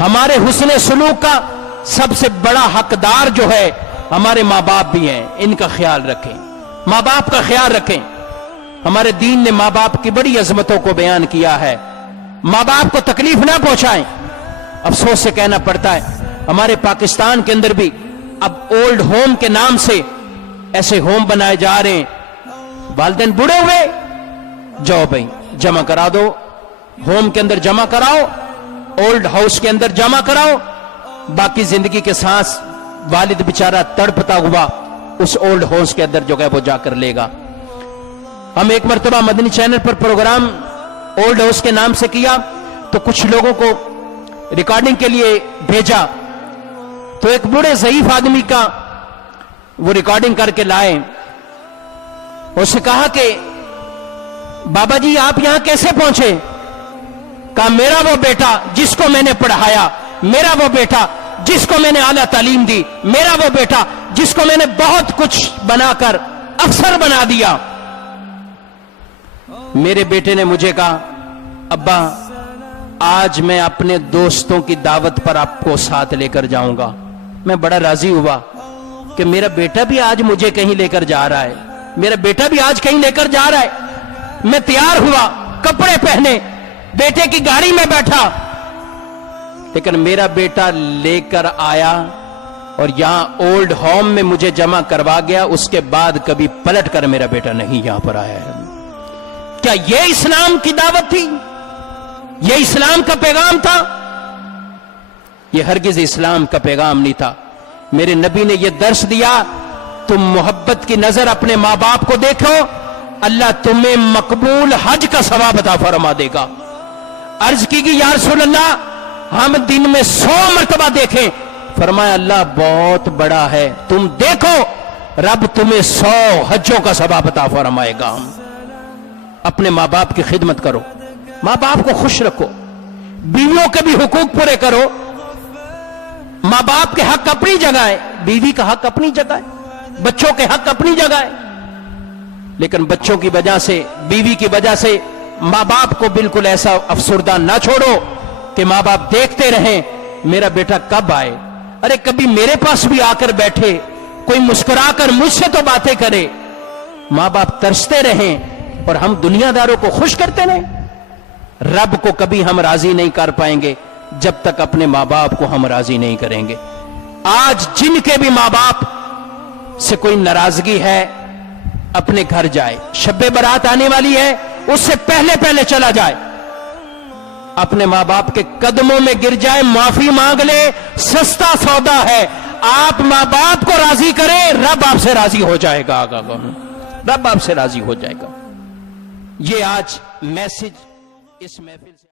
ہمارے حسن سلوک کا سب سے بڑا حقدار جو ہے ہمارے ماں باپ بھی ہیں. ان کا خیال رکھیں, ماں باپ کا خیال رکھیں. ہمارے دین نے ماں باپ کی بڑی عظمتوں کو بیان کیا ہے. ماں باپ کو تکلیف نہ پہنچائیں. افسوس سے کہنا پڑتا ہے ہمارے پاکستان کے اندر بھی اب اولڈ ہوم کے نام سے ایسے ہوم بنائے جا رہے ہیں. والدین بوڑھے ہوئے, جاؤ بھائی جمع کرا دو, ہوم کے اندر جمع کراؤ, اولڈ ہاؤس کے اندر جمع کراؤ. باقی زندگی کے سانس والد بیچارہ تڑپتا ہوا اس اولڈ ہاؤس کے اندر جو ہے وہ جا کر لے گا. ہم ایک مرتبہ مدنی چینل پر پروگرام اولڈ ہاؤس کے نام سے کیا تو کچھ لوگوں کو ریکارڈنگ کے لیے بھیجا تو ایک بوڑھے ضعیف آدمی کا وہ ریکارڈنگ کر کے لائے. اس سے کہا کہ بابا جی آپ یہاں کیسے پہنچے؟ کہا میرا وہ بیٹا جس کو میں نے پڑھایا, میرا وہ بیٹا جس کو میں نے اعلیٰ تعلیم دی, میرا وہ بیٹا جس کو میں نے بہت کچھ بنا کر افسر بنا دیا. میرے بیٹے نے مجھے کہا ابا آج میں اپنے دوستوں کی دعوت پر آپ کو ساتھ لے کر جاؤں گا. میں بڑا راضی ہوا کہ میرا بیٹا بھی آج مجھے کہیں لے کر جا رہا ہے, میرا بیٹا بھی آج کہیں لے کر جا رہا ہے. میں تیار ہوا, کپڑے پہنے, بیٹے کی گاڑی میں بیٹھا, لیکن میرا بیٹا لے کر آیا اور یہاں اولڈ ہوم میں مجھے جمع کروا گیا. اس کے بعد کبھی پلٹ کر میرا بیٹا نہیں یہاں پر آیا ہے. کیا یہ اسلام کی دعوت تھی؟ یہ اسلام کا پیغام تھا؟ یہ ہرگز اسلام کا پیغام نہیں تھا. میرے نبی نے یہ درس دیا, تم محبت کی نظر اپنے ماں باپ کو دیکھو, اللہ تمہیں مقبول حج کا ثواب عطا فرما دے گا. عرض کی کہ یا رسول اللہ ہم دن میں 100 مرتبہ دیکھیں. فرمایا اللہ بہت بڑا ہے, تم دیکھو رب تمہیں 100 حجوں کا ثواب عطا فرمائے گا. اپنے ماں باپ کی خدمت کرو, ماں باپ کو خوش رکھو, بیویوں کے بھی حقوق پورے کرو. ماں باپ کے حق اپنی جگہ ہے, بیوی کا حق اپنی جگہ ہے, بچوں کے حق اپنی جگہ ہے. لیکن بچوں کی وجہ سے, بیوی کی وجہ سے ماں باپ کو بالکل ایسا افسردہ نہ چھوڑو کہ ماں باپ دیکھتے رہیں میرا بیٹا کب آئے. ارے کبھی میرے پاس بھی آ کر بیٹھے, کوئی مسکرا کر مجھ سے تو باتیں کرے. ماں باپ ترستے رہیں اور ہم دنیا داروں کو خوش کرتے رہیں. رب کو کبھی ہم راضی نہیں کر پائیں گے جب تک اپنے ماں باپ کو ہم راضی نہیں کریں گے. آج جن کے بھی ماں باپ سے کوئی ناراضگی ہے اپنے گھر جائے, شب برات آنے والی ہے, اس سے پہلے چلا جائے, اپنے ماں باپ کے قدموں میں گر جائے, معافی مانگ لے. سستا سودا ہے, آپ ماں باپ کو راضی کریں, رب آپ سے راضی ہو جائے گا. رب آپ سے راضی ہو جائے گا. یہ آج میسج اس محفل سے